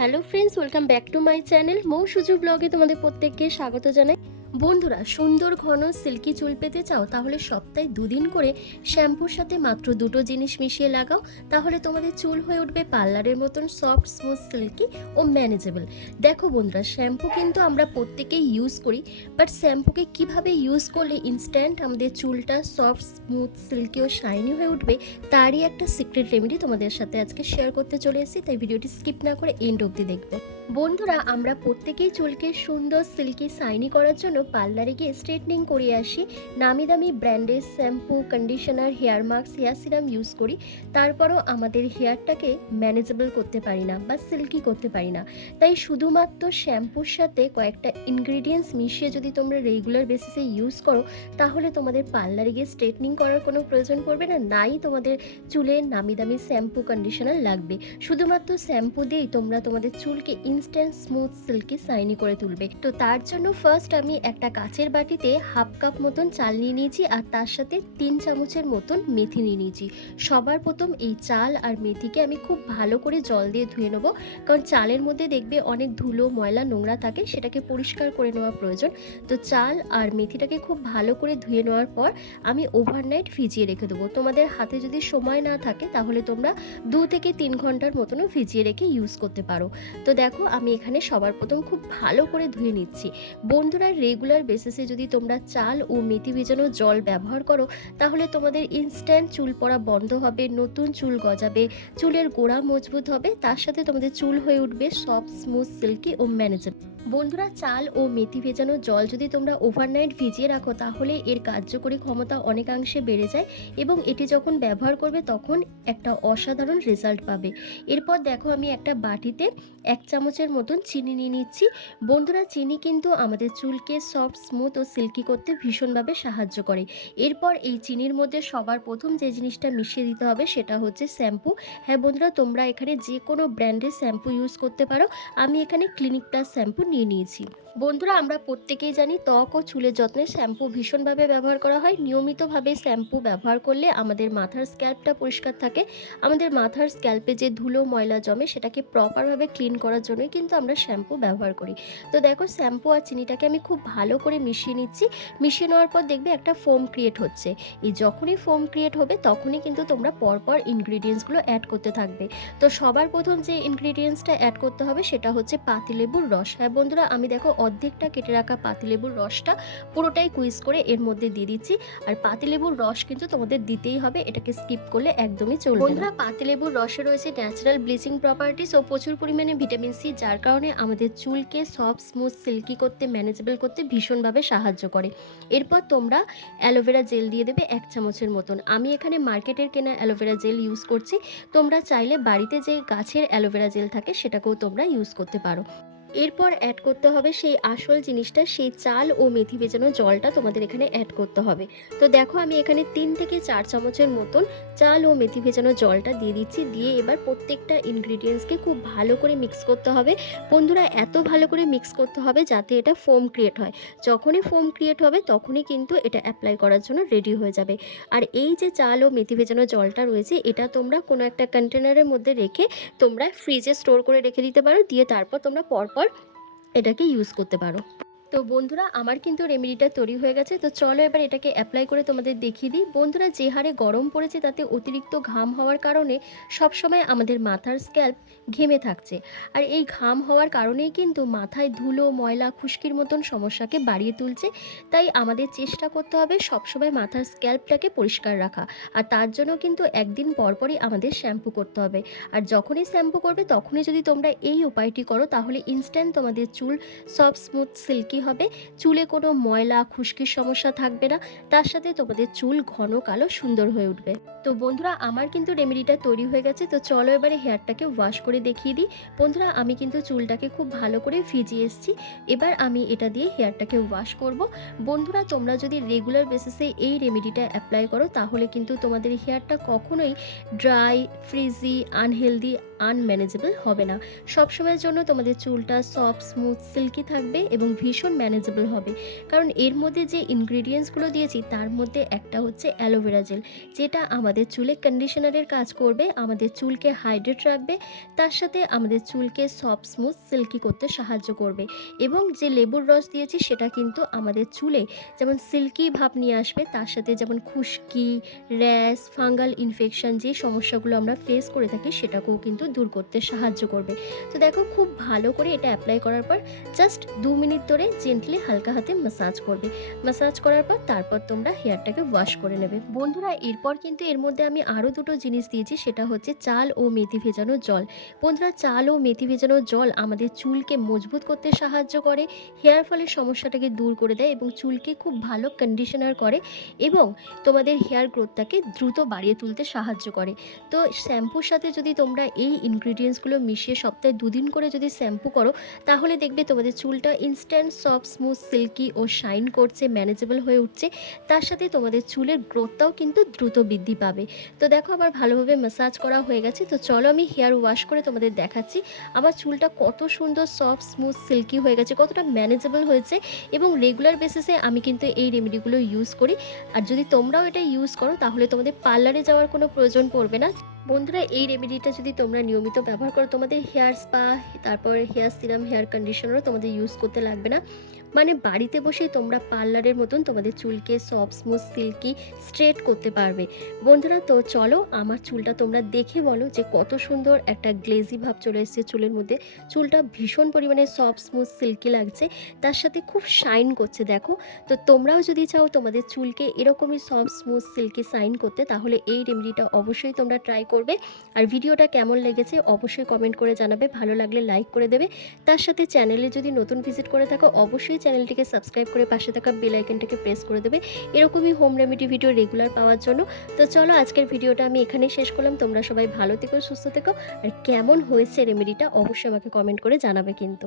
Hello friends, welcome back to my channel Mou Suju ব্লগে তোমাদের প্রত্যেককে স্বাগত জানাই। বন্ধুরা, সুন্দর ঘন সিল্কি চুল পেতে চাও তাহলে সপ্তাহে 2 দিন করে শ্যাম্পুর সাথে মাত্র 2টো জিনিস মিশিয়ে লাগাও, তাহলে তোমাদের চুল হয়ে উঠবে পার্লারের মতন সফট, স্মুথ, সিল্কি ও ম্যানেজেবল। দেখো বন্ধুরা, শ্যাম্পু কিন্তু আমরা প্রত্যেকেই ইউজ করি, বাট শ্যাম্পুকে কিভাবে ইউজ করলে ইনস্ট্যান্ট আমাদের চুলটা সফট, স্মুথ, সিল্কি ও শাইনি হয়ে উঠবে তারই একটা সিক্রেট রেমেডি তোমাদের সাথে আজকে শেয়ার করতে চলে এসেছি। তাই ভিডিওটি স্কিপ না করে এন্ড অবধি দেখবে। বন্ধুরা, আমরা প্রত্যেকেই চুলকে সুন্দর, সিল্কি, শাইনি করার জন্য পার্লারে গিয়ে স্ট্রেটনিং করিয়ে আসি। নামি দামি ব্র্যান্ডের shampoo, conditioner, hair mask, hair serum use করি। তারপরও আমাদের হেয়ারটাকে ম্যানেজেবল করতে পারি না বা সিল্কি করতে পারি না। তাই শুধুমাত্র শ্যাম্পুর সাথে কয়েকটা ইনগ্রিডিয়েন্টস মিশিয়ে যদি তোমরা রেগুলার বেসিসে ইউজ করো, তাহলে তোমাদের পার্লারে গিয়ে স্ট্রেটনিং করার কোনো প্রয়োজন পড়বে না, নাই তোমাদের চুলে নামি দামি শ্যাম্পু, কন্ডিশনার লাগবে। শুধুমাত্র শ্যাম্পু দিয়েই তোমরা তোমাদের চুলকে ইনস্ট্যান্ট স্মুথ, সিল্কি, শাইনি করে তুলবে। তো তার জন্য ফার্স্ট আমি একটা কাচের বাটিতে 1/2 কাপ মতন চাল নিয়ে নিয়েছি, আর তার সাথে 3 চামচের মতন মেথি নিয়ে নিয়েছি। সবার প্রথম এই চাল আর মেথিকে আমি খুব ভালো করে জল দিয়ে ধুয়ে নেবো, কারণ চালের মধ্যে দেখবে অনেক ধুলো, ময়লা, নোংরা থাকে, সেটাকে পরিষ্কার করে নেওয়া প্রয়োজন। তো চাল আর মেথিটাকে খুব ভালো করে ধুয়ে নেওয়ার পর আমি ওভারনাইট ভিজিয়ে রেখে দেবো। তোমাদের হাতে যদি সময় না থাকে তাহলে তোমরা 2 থেকে 3 ঘন্টার মতনও ভিজিয়ে রেখে ইউজ করতে পারো। তো দেখো, আমি এখানে সবার প্রথম খুব ভালো করে ধুয়ে নিচ্ছি। বন্ধুরা, রেগুলার বেসিসে যদি তোমরা চাল ও মেথি ভেজানো জল ব্যবহার করো, তাহলে তোমাদের ইনস্ট্যান্ট চুল পড়া বন্ধ হবে, নতুন চুল গজাবে, চুলের গোড়া মজবুত হবে, তার সাথে তোমাদের চুল হয়ে উঠবে সফট, স্মুথ, সিল্কি ও ম্যানেজেবল। বন্ধুরা, চাল ও মেথি ভেজানো জল যদি তোমরা ওভারনাইট ভিজিয়ে রাখো, তাহলে এর কার্যকরী ক্ষমতা অনেকাংশে বেড়ে যায় এবং এটি যখন ব্যবহার করবে তখন একটা অসাধারণ রেজাল্ট পাবে। এরপর দেখো, আমি একটা বাটিতে 1 চামচের মতন চিনি নিয়ে নিচ্ছি। বন্ধুরা, চিনি কিন্তু আমাদের চুলকে সফট, স্মুথ ও সিল্কি করতে ভীষণভাবে সাহায্য করে। এরপর এই চিনির মধ্যে সবার প্রথম যে জিনিসটা মিশিয়ে দিতে হবে সেটা হচ্ছে শ্যাম্পু। হ্যাঁ বন্ধুরা, তোমরা এখানে যে কোনো ব্র্যান্ডের শ্যাম্পু ইউজ করতে পারো। আমি এখানে ক্লিনিক প্লাস শ্যাম্পু নিয়ে নিয়েছি। বন্ধুরা, আমরা প্রত্যেকেই জানি ত্বক ও চুলের যত্নে শ্যাম্পু ভীষণভাবে ব্যবহার করা হয়। নিয়মিতভাবে শ্যাম্পু ব্যবহার করলে আমাদের মাথার স্ক্যাল্পটা পরিষ্কার থাকে। আমাদের মাথার স্ক্যাল্পে যে ধুলো, ময়লা জমে সেটাকে প্রপারভাবে ক্লিন করার জন্যই কিন্তু আমরা শ্যাম্পু ব্যবহার করি। তো দেখো, শ্যাম্পু আর চিনিটাকে আমি খুব ভালো করে মিশিয়ে নিচ্ছি। মিশিয়ে নেওয়ার পর দেখবে একটা ফোম ক্রিয়েট হচ্ছে। এই যখনই ফোম ক্রিয়েট হবে তখনই কিন্তু তোমরা পরপর ইনগ্রিডিয়েন্টসগুলো অ্যাড করতে থাকবে। তো সবার প্রথম যে ইনগ্রিডিয়েন্টসটা অ্যাড করতে হবে সেটা হচ্ছে পাতিলেবুর রস। হ্যাঁ বন্ধুরা, আমি দেখো অর্ধেকটা কেটে রাখা পাতিলেবুর রসটা পুরোটাই কুইজ করে এর মধ্যে দিয়ে দিচ্ছি। আর পাতিলেবুর রস কিন্তু তোমাদের দিতেই হবে, এটাকে স্কিপ করলে একদমই চলবে না। বন্ধুরা, পাতিলেবুর রসে রয়েছে ন্যাচারাল ব্লিচিং প্রপার্টিস ও প্রচুর পরিমাণে ভিটামিন সি, যার কারণে আমাদের চুলকে সফট, স্মুথ, সিল্কি করতে, ম্যানেজেবল করতে ভীষণভাবে সাহায্য করে। এরপর তোমরা অ্যালোভেরা জেল দিয়ে দেবে 1 চামচের মতন। আমি এখানে মার্কেটের কেনা অ্যালোভেরা জেল ইউজ করছি। তোমরা চাইলে বাড়িতে যে গাছের অ্যালোভেরা জেল থাকে সেটাকেও তোমরা ইউজ করতে পারো। এরপর অ্যাড করতে হবে সেই আসল জিনিসটা, সেই চাল ও মেথি ভেজানো জলটা তোমাদের এখানে অ্যাড করতে হবে। তো দেখো, আমি এখানে 3 থেকে 4 চামচের মতন চাল ও মেথি ভেজানো জলটা দিয়ে দিচ্ছি। দিয়ে এবার প্রত্যেকটা ইনগ্রিডিয়েন্টসকে খুব ভালো করে মিক্স করতে হবে। বন্ধুরা, এত ভালো করে মিক্স করতে হবে যাতে এটা ফোম ক্রিয়েট হয়। যখনই ফোম ক্রিয়েট হবে তখনই কিন্তু এটা অ্যাপ্লাই করার জন্য রেডি হয়ে যাবে। আর এই যে চাল ও মেথি ভেজানো জলটা রয়েছে, এটা তোমরা কোনো একটা কন্টেনারের মধ্যে রেখে তোমরা ফ্রিজে স্টোর করে রেখে দিতে পারো। দিয়ে তারপর তোমরা পরপর এটাকে ইউজ করতে পারো। তো বন্ধুরা, আমার কিন্তু রেমেডিটা তৈরি হয়ে গেছে। তো চলো এবার এটাকে অ্যাপ্লাই করে তোমাদের দেখিয়ে দিই। বন্ধুরা, যে হারে গরম পড়েছে তাতে অতিরিক্ত ঘাম হওয়ার কারণে সবসময় আমাদের মাথার স্ক্যাল্প ঘেমে থাকছে। আর এই ঘাম হওয়ার কারণেই কিন্তু মাথায় ধুলো, ময়লা, খুশকির মতন সমস্যাকে বাড়িয়ে তুলছে। তাই আমাদের চেষ্টা করতে হবে সবসময় মাথার স্ক্যাল্পটাকে পরিষ্কার রাখা। আর তার জন্য কিন্তু একদিন পরপরই আমাদের শ্যাম্পু করতে হবে। আর যখনই শ্যাম্পু করবে তখনই যদি তোমরা এই উপায়টি করো, তাহলে ইনস্ট্যান্ট তোমাদের চুল সফট, স্মুথ, সিল্কি হবে। চুলে কোনো ময়লা, খুশকির সমস্যা থাকবে না, তার সাথে তোমাদের চুল ঘন, কালো, সুন্দর হয়ে উঠবে। তো বন্ধুরা, আমার কিন্তু রেমেডিটা তৈরি হয়ে গেছে। তো চলো এবারে হেয়ারটাকে ওয়াশ করে দেখিয়ে দিই। বন্ধুরা, আমি কিন্তু চুলটাকে খুব ভালো করে ভিজিয়ে এসেছি। এবার আমি এটা দিয়ে হেয়ারটাকে ওয়াশ করব। বন্ধুরা, তোমরা যদি রেগুলার বেসিসে এই রেমেডিটা অ্যাপ্লাই করো, তাহলে কিন্তু তোমাদের হেয়ারটা কখনোই ড্রাই, ফ্রিজি, আনহেলদি আনম্যানেজেবল হবে না। সবসময়ের জন্য তোমাদের চুলটা সফট, স্মুথ, সিল্কি থাকবে এবং ভীষণ ম্যানেজেবল হবে। কারণ এর মধ্যে যে ইনগ্রিডিয়েন্টসগুলো দিয়েছি তার মধ্যে একটা হচ্ছে অ্যালোভেরা জেল, যেটা আমাদের চুলে কন্ডিশনারের কাজ করবে, আমাদের চুলকে হাইড্রেট রাখবে, তার সাথে আমাদের চুলকে সফট, স্মুথ, সিল্কি করতে সাহায্য করবে। এবং যে লেবুর রস দিয়েছি সেটা কিন্তু আমাদের চুলে যেমন সিল্কি ভাব নিয়ে আসবে, তার সাথে যেমন খুশকি, র্যাশ, ফাঙ্গাল ইনফেকশন যে সমস্যাগুলো আমরা ফেস করে থাকি সেটাকেও কিন্তু দূর করতে সাহায্য করবে। তো দেখো, খুব ভালো করে এটা অ্যাপ্লাই করার পর জাস্ট 2 মিনিট ধরে জেন্টলি হালকা হাতে ম্যাসাজ করবে। ম্যাসাজ করার পর তারপর তোমরা হেয়ারটাকে ওয়াশ করে নেবে। বন্ধুরা, এরপর কিন্তু এর মধ্যে আমি আরও দুটো জিনিস দিয়েছি, সেটা হচ্ছে চাল ও মেথি ভেজানো জল। বন্ধুরা, চাল ও মেথি ভেজানো জল আমাদের চুলকে মজবুত করতে সাহায্য করে, হেয়ার ফলের সমস্যাটাকে দূর করে দেয় এবং চুলকে খুব ভালো কন্ডিশনার করে এবং তোমাদের হেয়ার গ্রোথটাকে দ্রুত বাড়িয়ে তুলতে সাহায্য করে। তো শ্যাম্পুর সাথে যদি তোমরা এই ইনগ্রিডিয়েন্টসগুলো মিশিয়ে সপ্তাহে 2 দিন করে যদি শ্যাম্পু করো, তাহলে দেখবে তোমাদের চুলটা ইনস্ট্যান্ট সফট, স্মুথ, সিল্কি ও শাইন করছে, ম্যানেজেবল হয়ে উঠছে। তার সাথে তোমাদের চুলের গ্রোথটাও কিন্তু দ্রুত বৃদ্ধি পাবে। তো দেখো, আমার ভালোভাবে ম্যাসাজ করা হয়ে গেছে। তো চলো আমি হেয়ার ওয়াশ করে তোমাদের দেখাচ্ছি আমার চুলটা কত সুন্দর সফট, স্মুথ, সিল্কি হয়ে গেছে, কতটা ম্যানেজেবল হয়েছে। এবং রেগুলার বেসিসে আমি কিন্তু এই রেমেডিগুলো ইউজ করি। আর যদি তোমরাও এটা ইউজ করো তাহলে তোমাদের পার্লারে যাওয়ার কোনো প্রয়োজন পড়বে না। বন্ধুরা, এই রেমেডিটা যদি তোমরা নিয়মিত ব্যবহার করো, তোমাদের হেয়ার স্পা, তারপর হেয়ার সিরাম, হেয়ার কন্ডিশনারও তোমাদের ইউজ করতে লাগবে না। মানে বাড়িতে বসেই তোমরা পার্লারের মতন তোমাদের চুলকে সফট, স্মুথ, সিল্কি, স্ট্রেট করতে পারবে। বন্ধুরা, তো চলো আমার চুলটা তোমরা দেখে বলো যে কত সুন্দর একটা গ্লেজি ভাব চলে এসেছে চুলের মধ্যে। চুলটা ভীষণ পরিমাণে সফট, স্মুথ, সিল্কি লাগছে, তার সাথে খুব শাইন করছে। দেখো, তো তোমরাও যদি চাও তোমাদের চুলকে এরকমই সফট, স্মুথ, সিল্কি শাইন করতে, তাহলে এই রেমেডিটা অবশ্যই তোমরা ট্রাই করবে। আর ভিডিওটা কেমন লেগেছে অবশ্যই কমেন্ট করে জানাবে, ভালো লাগলে লাইক করে দেবে। তার সাথে চ্যানেলে যদি নতুন ভিজিট করে থাকো অবশ্যই চ্যানেলটিকে সাবস্ক্রাইব করে পাশে থাকা বেল আইকনটাকে প্রেস করে দেবে এরকমই হোম রেমেডি ভিডিও রেগুলার পাওয়ার জন্য। তো চলো, আজকের ভিডিওটা আমি এখানেই শেষ করলাম। তোমরা সবাই ভালো থেকো, সুস্থ থেকো। আর কেমন হয়েছে রেমেডিটা অবশ্যই আমাকে কমেন্ট করে জানাবে কিন্তু।